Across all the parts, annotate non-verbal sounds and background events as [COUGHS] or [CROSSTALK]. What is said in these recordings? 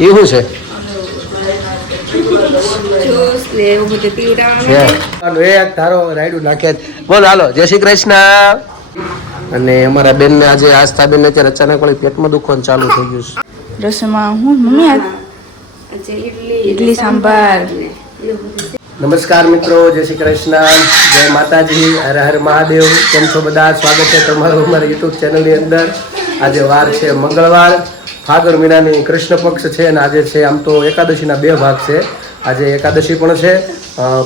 એવું છે? ધારો રાયડું. હાલો જય શ્રી કૃષ્ણ. અને અમારા બેન ને આજે આસ્થા બેન અત્યારે અચાનક વળી પેટમાં દુખવાનું ચાલુ થઈ ગયું છે. રસોઈમાં હું મમ્મી ઇડલી સાંભાર. નમસ્કાર મિત્રો જય શ્રી કૃષ્ણ. જય માતાજી હર હર મહાદેવ. કેમ છો બધા? સ્વાગત છે તમારું અમારા યુટ્યુબ ચેનલની અંદર. આજે વાર છે મંગળવાર. ફાગર મહિનાની કૃષ્ણ પક્ષ છે અને આજે છે આમ તો એકાદશીના બે ભાગ છે. આજે એકાદશી પણ છે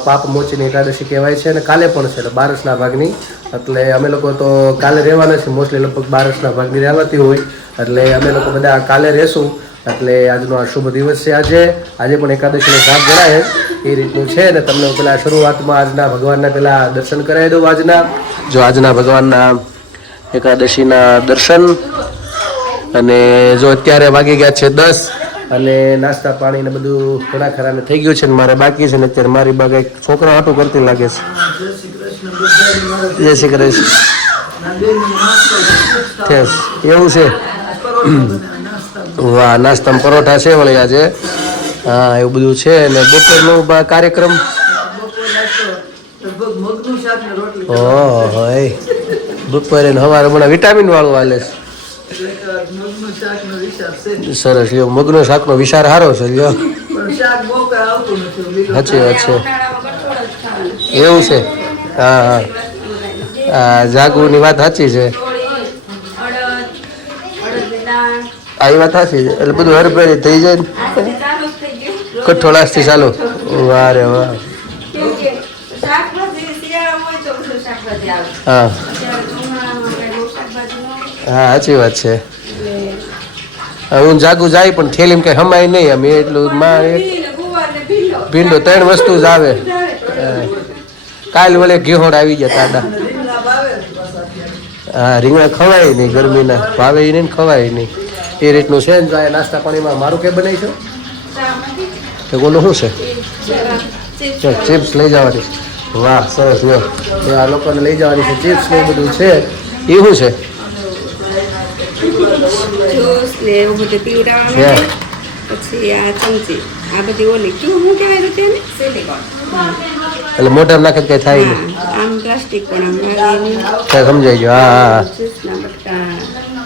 પાપ મોચીની એકાદશી કહેવાય છે અને કાલે પણ છે, એટલે બારસના ભાગની. એટલે અમે લોકો તો કાલે રહેવાના છે મોસ્ટલી લગભગ બારસના ભાગની રહેવાતી હોય, એટલે અમે લોકો બધા કાલે રહેશું. એટલે આજનો આ શુભ દિવસ છે આજે. આજે પણ એકાદશીનો ભાગ ગણાય એ રીતનું છે ને તમને પેલા શરૂઆતમાં આજના ભગવાનના પેલા દર્શન કરાવી દઉં આજના. જો આજના ભગવાનના એકાદશીના દર્શન અને જો અત્યારે વાગી ગયા છે દસ, અને નાસ્તા પાણી ને બધું ઘણા ખરા ને થઈ ગયું છે ને મારે બાકી છે ને અત્યારે મારી બા કંઈક છોકરા હાટું કરતી લાગે છે. જય શ્રી કૃષ્ણ. એવું છે. વાહ, નાસ્તામાં પરોઠા છે વળી આજે. હા, એવું બધું છે. ને બપોરનો કાર્યક્રમ. બપોરે ને હમણાં મને વિટામિન વાળું હાલે છે. સરસ લ્યો મગનો શાકનો વિચાર સારો છે લ્યો. સાચી વાત છે. એવું છે? હા હા. જાગવાની વાત સાચી છે. આ વાત સાચી છે. એટલે બધું હરભરી થઈ જાય ને. કઠોળાસથી ચાલુ. વાહ રે વાહ. હા. હા સાચી વાત છે. હું જાગું જાય પણ થેલીમાં કઈ હમાય નહીં અમે એટલું મારે ભીંડી ત્રણ વસ્તુ જ આવે. કાલ વળે ઘેહોડ આવી ગયા તાડા હા રીંગણા ખવાય નહીં ગરમીના. ભાવે નહીં ખવાય નહીં. એ રીતનું છે ને નાસ્તા પાણીમાં મારું કે બનાવી છે? કે બોલો શું છે? ચિપ્સ લઈ જવાની વાહ સરસ લ્યો આ લોકોને લઈ જવાની છે ચિપ્સ ને એ બધું છે. એ શું છે? ને એવું બધું પીવડાવવાનું છે. છે. પછી આ ચમચી આ બધી ઓલી કેવું શું કહેવાય છે તેને સિલિકોન એટલે મોઢા નાખે કઈ થાય નહીં હા આમ પ્લાસ્ટિક પણ આમ વાળીને ત્યાં સમજાઈ ગયો હા હા જ્યુસના બટકા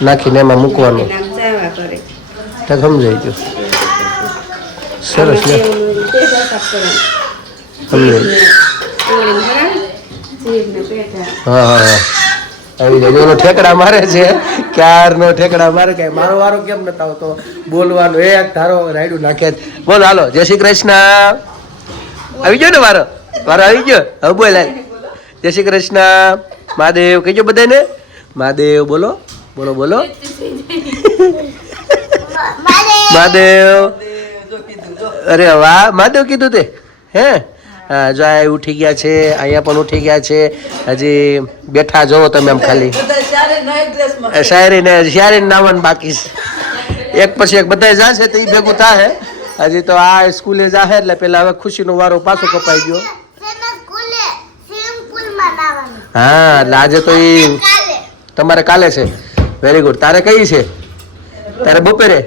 નાખીને એમાં મૂકવાનું એને આમ ચાવા કરે ત્યાં સમજાઈ ગયું સરસ લ્યો આમાં તેલ સાફ કરવાનું. સમજાઈ ઓળીને ભરાય, જીભને પેટા. હા હા હા આવી જાય ઓલો ઠેકડા મારે છે. ક્યારનો ઠેકડા મારે કે મારો વારો કેમ નતો આવતો? બોલવાનો એક ધારો રાયડું નાખે. બોલ હાલો જય શ્રી કૃષ્ણ. આવી ગયો ને વારો? વારો આવી ગયો? હવે બોલ જય શ્રી કૃષ્ણ. મહાદેવ કહીજો બધાને. મહાદેવ બોલો બોલો બોલો. મહાદેવ. અરે વાહ મહાદેવ કીધું તે. હે? હા જો આ ઉઠી ગયા છે, અહીંયા પણ ઉઠી ગયા છે. હજી બેઠા જોવો તમે એમ ખાલી. શાયરી ને શાયરી નાવાનું બાકી છે. એક પછી એક બધા જાશે તો એ ભેગું થાય હજી તો આ સ્કૂલે જાહે એટલે પેલા હવે ખુશીનો વારો પાછો કપાઈ ગયો. હા, એટલે આજે તો એ તમારે કાલે છે. વેરી ગુડ તારે કઈ છે? તારે બપોરે?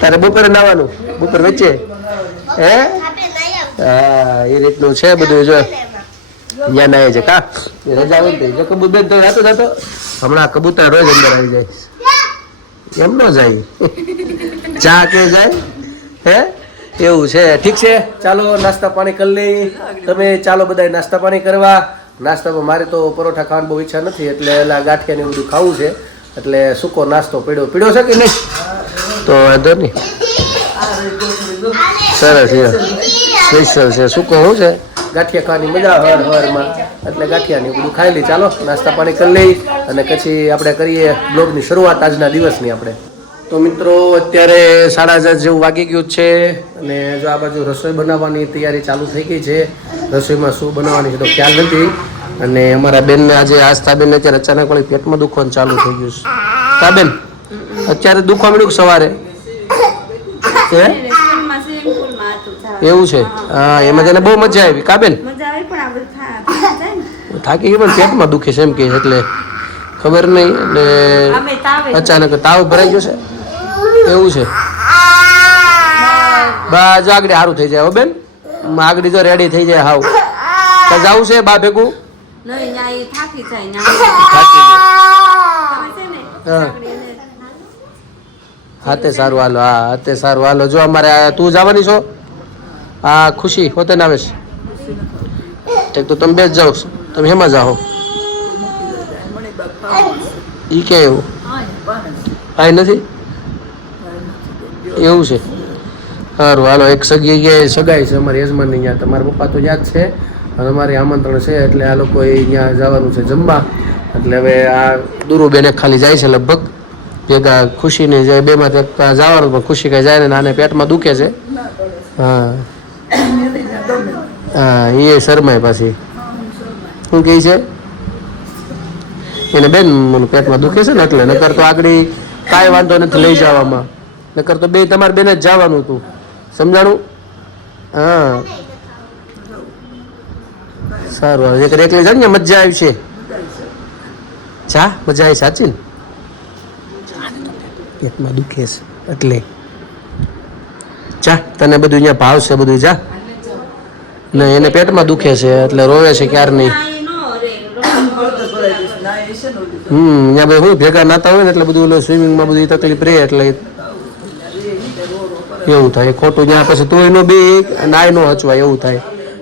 તારે બપોરે નાવાનું? બપોર વચ્ચે? હે? હા એ રીતનું છે બધું જો. ત્યાં ના છે કા? રજા આવી જાય તો કબૂતર તો રાતો જાતો હમણાં કબૂતર રોજ અંદર આવી જાય. એમ ન જાય. ચા કે જાય? હે? એવું છે. ઠીક છે. ચાલો નાસ્તા પાણી કરી લઈ. તમે ચાલો બધા નાસ્તા પાણી કરવા. નાસ્તામાં મારે તો પરોઠા ખાવાની બહુ ઈચ્છા નથી એટલે એલા ગાંઠિયા ને બધું ખાવું છે. એટલે સૂકો નાસ્તો પીડ્યો. પીડ્યો છે કે નહીં? તો વાંધો નહીં. સરસ સ્પેશિયલ છે. સૂકો શું છે? ગાંઠિયા ખાવાની મજા હર હરમાં એટલે ગાંઠિયાની બધું ખાઈ લઈ. ચાલો, નાસ્તા પાણી કરી લઈ અને પછી આપણે કરીએ બ્લોગની શરૂઆત આજના દિવસની આપણે. તો મિત્રો, અત્યારે સાડા હજાર જેવું વાગી ગયું છે અને જો આ બાજુ રસોઈ બનાવવાની તૈયારી ચાલુ થઈ ગઈ છે. રસોઈમાં શું બનાવવાની છે તો ખ્યાલ નથી. અને અમારા બેનને આજે આસ્થા બેન અત્યારે અચાનક વળી પેટમાં દુખવાનું ચાલુ થઈ ગયું છે. તા બેન અત્યારે દુખવા મળ્યું સવારે? છે સ્કૂલમાં swimming poolમાં હતું જવાનું. એવું છે? હા એમાં તને બહુ મજા આવી. કા બેન? મજા આવી પણ આ બધું થા- થા- જાય ને. થાકી ગઈ પણ પેટમાં દુખે છે એમ કે એટલે ખબર નહીં છે. અચાનક તાવ ભરાઈ ગયો છે? એવું છે? બા જો આગળ સારું થઈ જાય હો બેન. આગળ જો રેડી થઈ જાય હાવ. તો જવું છે બા ભેગું? નહીં ન્યા ઈ થાકી જાય ન્યા થાકી જાય. તમે છે ને હા. સાંકળી હાથે સારું હાલો હા હાથે સારું હાલો. જો અમારે તું જવાની છો? હા, ખુશી. હોતે આવે છે. ઠીક તો તમે બે જ જાઓ. તમે હેમાં જાઓ. એ કે એવું? ભાઈ નથી? એવું છે. સારું, હાલો, એક સગી ગયા સગાઈ છે અમારી યજમાનની ત્યાં. તમારા પપ્પા તો યાદ છે. અને અમારે આમંત્રણ છે, એટલે આ લોકો અહીંયા જવાનું છે જમવા. એટલે હવે આ દુરુબેન બેને ખાલી જાય છે લગભગ. ભેગા ખુશીને જાય બેમાંથી એક જવાનું પણ ખુશી કાંઈ જાય ને આને પેટમાં દુખે છે. હા. હા એ શરમાય પાછી. શું કહે છે? એને બેન પેટમાં દુખે છે ને એટલે, નકર તો આગળ કાંઈ વાંધો નથી લઈ જવામાં. નકર તો બે, તમારે બેને જ જવાનું હતું. સમજાણું? હા. સારું એક એકલી જાણ ને મજા આવી છે. જા, મજા આવી, સાચી ને? પેટમાં દુખે છે, એટલે. જા, તને બધું અહીંયા ભાવશે બધું, જા. ને એને પેટમાં દુખે છે, એટલે રોવે છે ક્યાર નહીં. હમ, ત્યાં ભાઈ હું ભેગા નાતા હોય ને એટલે બધું સ્વિમિંગમાં બધી તકલીફ રહે એટલે એવું થાય. ખોટું ત્યાં પછી તોય નો બે નાય નો હચવાય, એવું થાય.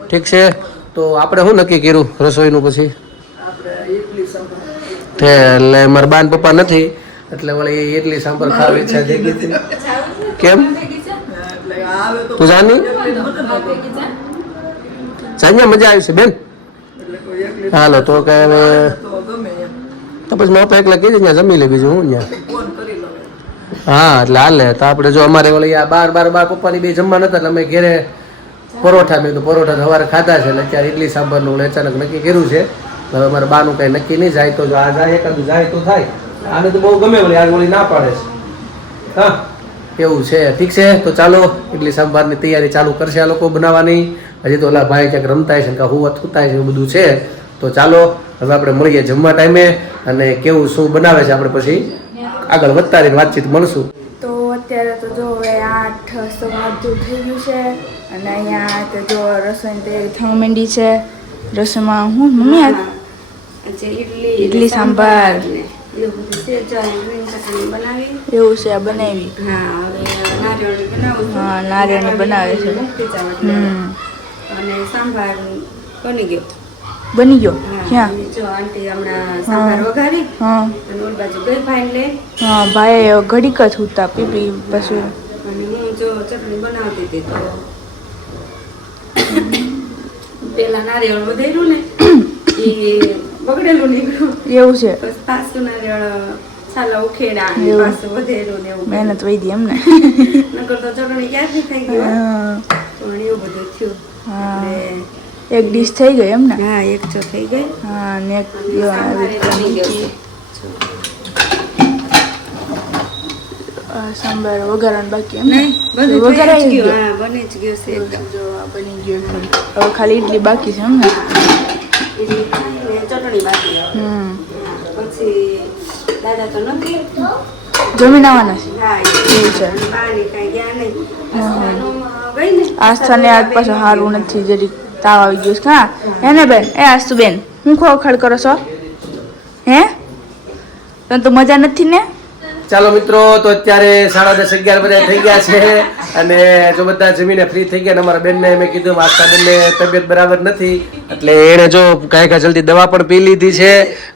ઠીક છે? તો આપણે શું નક્કી કર્યું રસોઈનું પછી? એટલે મારા બાન પપ્પા નથી, એટલે વળી એટલી સાંભર ખાવી ઈચ્છા થઈ ગઈ કેમ? તું જાની? જાન્યા મજા આવી છે, બેન? હાલો, તો કે હવે તો પછી મારા એકલા કહી દે જમી લે બીજું હું ત્યાં હા, એટલે હાલે, તો આપણે જો અમારે ઓલી આ બાર બાર બાર પપ્પાની બે જમવા નતા, એટલે અમે ઘેરે પરોઠા મેં તો પરોઠા સવારે ખાધા છે, એટલે અત્યારે ઇડલી સાંભારનું અચાનક નક્કી કર્યું છે. હવે અમારે બાનું કાંઈ નક્કી નહીં, જાય તો જો આ જાય એકાદું જાય તો થાય. આને તો બહુ ગમે વળી આજ ઓલી ના પાડે છે. હા, એવું છે, ઠીક છે, તો ચાલો ઇડલી સાંભારની તૈયારી ચાલુ કરશે આ લોકો બનાવવાની. હજી તો ઓલા ભાઈ ક્યાંક રમતા છે કે હું થતા છે એવું બધું છે. તો ચાલો હવે આપણે મળીએ જમવા ટાઈમે અને કેવું શું બનાવે છે આપણે પછી આગળ વધતા રહીને વાતચીત મળશું. તો અત્યારે તો જો હવે આઠ સવારતું થઈ ગયું છે અને અહીંયા તો જો રસોઈની તૈયારી થવા માંડી છે. રસોઈમાં હું મમ્મી? ઇડલી ઇડલી ઈડલી ઈડલી સાંભાર. એવું છે. જો અહીં ગ્રીન ચટણી બનાવી. એવું છે આ બનાવી. હા હવે નારિયેળી બનાવું હા, નારિયેળ બનાવે છે. હમ. અને સાંભાર બની ગયો. બની ગયો? ક્યાં? જો આંટી હમણાં સાંભાર વઘારી હા. અને ઓલ બાજુ ગઈ ભાઈ લે હા ભાઈ ઘડીક જ ઉતા પીપી પછી. અને હું જો ચટણી બનાવતી હતી તો પેલા નારિયેળ વધેલું ને [COUGHS] એ બગડેલું નીકળ્યું. એવું છે? બસ પાછું નારિયેળ સાલા ઉખેડા પાછું વધેરું ને એવું મહેનત વધી એમ ને. નકર તો ચટણી ક્યાંથી થઈ ગઈ. પણ એવું બધું થયું. એક ડીશ થઈ ગઈ એમ ને હા એક જો થઈ ગઈ. હા ને એક સાંભારે વઘારવાનું બાકી એમ ને? વઘારાઈ ગયું. હા બની જ ગયો છે જો આ બની ગયો. હવે ખાલી ઇડલી બાકી છે એમ ને? ઈડલી ચટણી બાકી હમ. પછી દાદા તો નથી. જમીન આવવાના છે? હા એ છે. પાણી કાંઈ ગયા નહીં. આસ્થાનું, આજ પાછું સારું નથી જરીક તાવ આવી ગયો છે. હા હે ને બેન? એ આસ્તુ બેન હું ખોખડ કરો છો? હે? તને તો મજા નથી ને? ચાલો મિત્રો તો અત્યારે સાડા દસ અગિયાર બધા થઈ ગયા છે અને જો બધા જમીને ફ્રી થઈ ગયા અમારા બેનને મેં કીધું આસ્થા બેનને તબિયત બરાબર નથી એટલે એણે જો કાંઈ કાંઈ જલ્દી દવા પણ પી લીધી છે.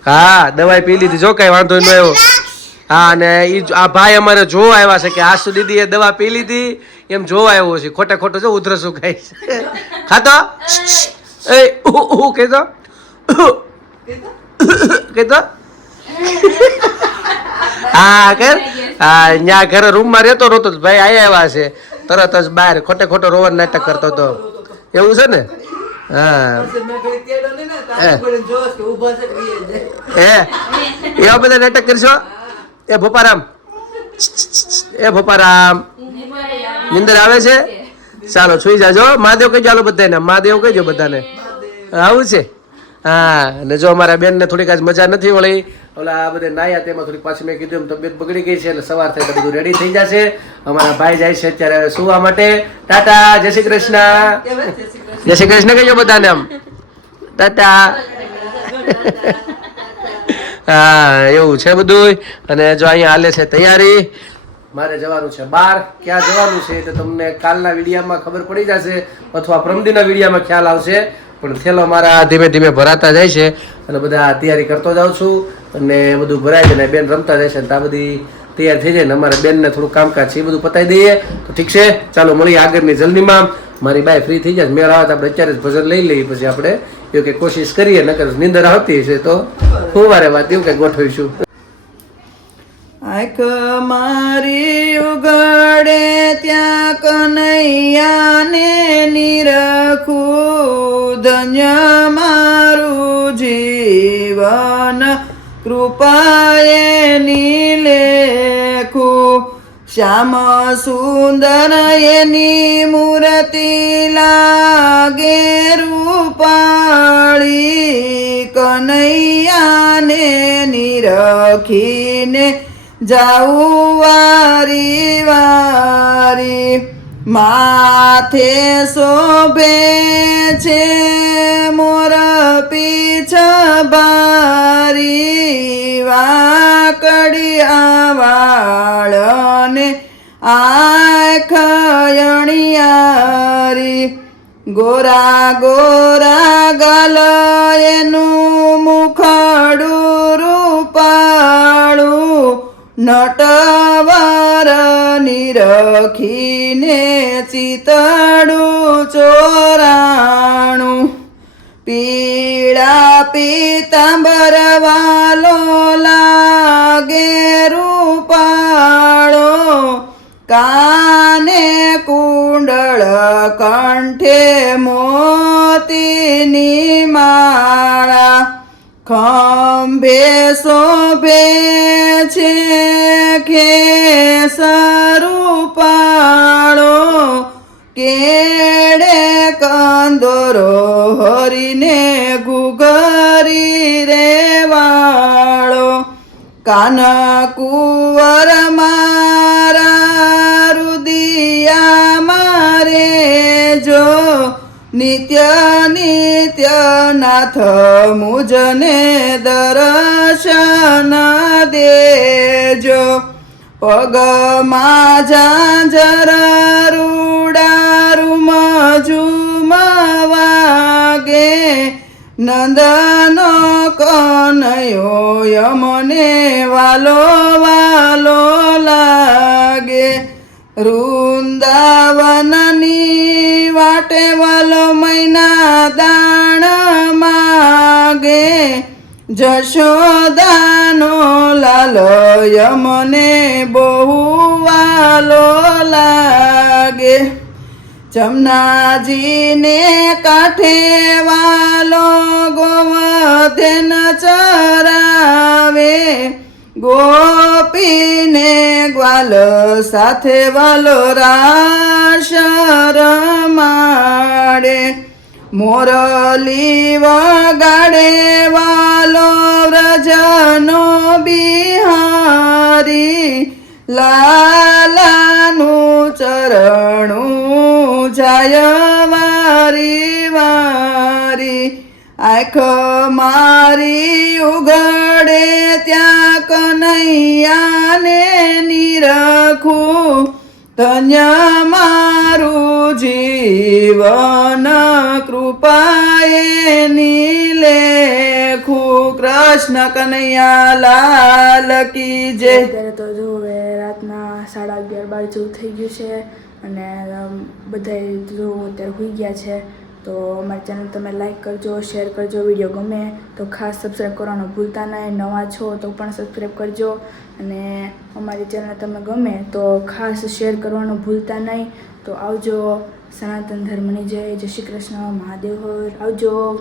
હા દવાઈ પી લીધી જો કાંઈ વાંધો ન આવ્યો. હા અને એ આ ભાઈ અમારે જોવા આવ્યા છે કે આસુ એ દવા પી લીધી. એમ જોવા આવ્યો છે. ખોટે ખોટો જો ઉધરસ ખાય છે. ખાતો એ ઉ કહેતો? કહેતો? હા કર હા ત્યાં ઘરે રૂમમાં રહેતો નહોતો ભાઈ આયા આવ્યા છે. તરત જ બહાર ખોટે ખોટો રોવાનું નાટક કરતો હતો. એવું છે ને? હા. હે? એવા બધા નાટક કરશો? એ ભોપારામ. એ ભોપારામ. નિંદર આવે છે? ચાલો સુઈ જાજો. મહાદેવ કહેજો હાલો બધાને મહાદેવ કહેજો બધાને. આવું છે? હા અને જો અમારા બેનને થોડીક આજ મજા નથી વળી. ઓલા આ બધે નાયા તેમાં થોડીક પાછી મેં કીધું એમ તબિયત બગડી ગઈ છે એટલે સવાર થાય બધું રેડી થઈ જશે. અમારા ભાઈ જાય છે અત્યારે હવે સુવા માટે. ટાટા જય શ્રી કૃષ્ણ. જય શ્રી કૃષ્ણ કહેજો બધાને આમ. ટાટા. [LAUGHS] હા એવું છે બધું અને જો અહીંયા હાલે છે તૈયારી. મારે જવાનું છે બાર. ક્યાં જવાનું છે તો તમને કાલના વિડીયામાં ખબર પડી જશે અથવા પ્રમદીના વિડીયામાં ખ્યાલ આવશે. પણ થેલો મારા ધીમે ધીમે ભરાતા જાય છે અને બધા તૈયારી કરતો જાઉં છું અને બધું ભરાય છે અને બેન રમતા જાય છે અને બધી તૈયાર થઈ જાય ને અમારે બેનને થોડું કામકાજ છે એ બધું પતાવી દઈએ. તો ઠીક છે, ચાલો મળીએ આગળની જલ્દીમાં. મારી બાય ફ્રી થઈ જાય મેળ આવે તો આપણે અત્યારે જ ભજન લઈ લઈએ પછી આપણે. એવું કે કોશિશ કરીએ, નકર નિંદર આવતી હશે તો. ફુવારે વાત એવું કંઈક ગોઠવીશું. આંખ મારી ઉગડે ત્યાં કનૈયાને નિરખું ધન્ય મારું જીવન. કૃપાએ નીલેખું શ્યામ સુંદર એની મૂર્તિ લાગે રૂપાળી કનૈયાને નિરખીને જાઉં વારી વારી માથે શોભે છે મોર પીછ બારી વાકડી વાળને આખયણિયારી ગોરા ગોરા ગલ એનું મુખડું નટવર નિરખીને ચિતડું ચોરાણું. પીળા પીતાંબર વાલો લાગે રૂપાળો. કાને કુંડળ કંઠે મોતીની માળા. ખંભે શોભે છે ખેસરૂપાળો કેડે કંદોરો હરીને ગુગરી રે વાળો. કાન કુંવર મારા રુદિયા મારે નિત્ય નિત્ય નાથ મુજને દર્શન દેજો પગમાં ઝાંઝર રૂડા રૂમ ઝુમ વાગે નંદનો કનયો યમને વાલો વાલો લાગે વૃંદાવનની વાટે વાલો મૈના દાણ માગે. જશોદાનો લાલ યમને બહુ વાલો લાગે. જમનાજીને કાંઠે વાલો ગોવધન ચરાવે. ગોપીને ગ્વાલ સાથે વાલો રાશ રમાડે મોરલી વગાડે વાલો વ્રજનો બિહારી. લાલાનું ચરણું જાય વારી વારી આંખ મારી ઉઘડે ત્યાં કનૈયાને નિરખું. ધન્ય મારું જીવન કૃપાએ નિલેખું. કૃષ્ણ કનૈયા લાલ કી જે અત્યારે તો જો રાતના સાડા અગિયાર બાર જેવું થઈ ગયું છે અને બધા જો અત્યારે હોઈ ગયા છે. તો અમારી ચેનલ તમે લાઇક કરજો, શેર કરજો, વીડિયો ગમે તો ખાસ સબસ્ક્રાઈબ કરવાનું ભૂલતા નહીં. નવા છો તો પણ સબસ્ક્રાઈબ કરજો. અને અમારી ચેનલ તમને ગમે તો ખાસ શેર કરવાનું ભૂલતા નહીં. તો આવજો, સનાતન ધર્મની જય જય શ્રી કૃષ્ણ, મહાદેવ, આવજો.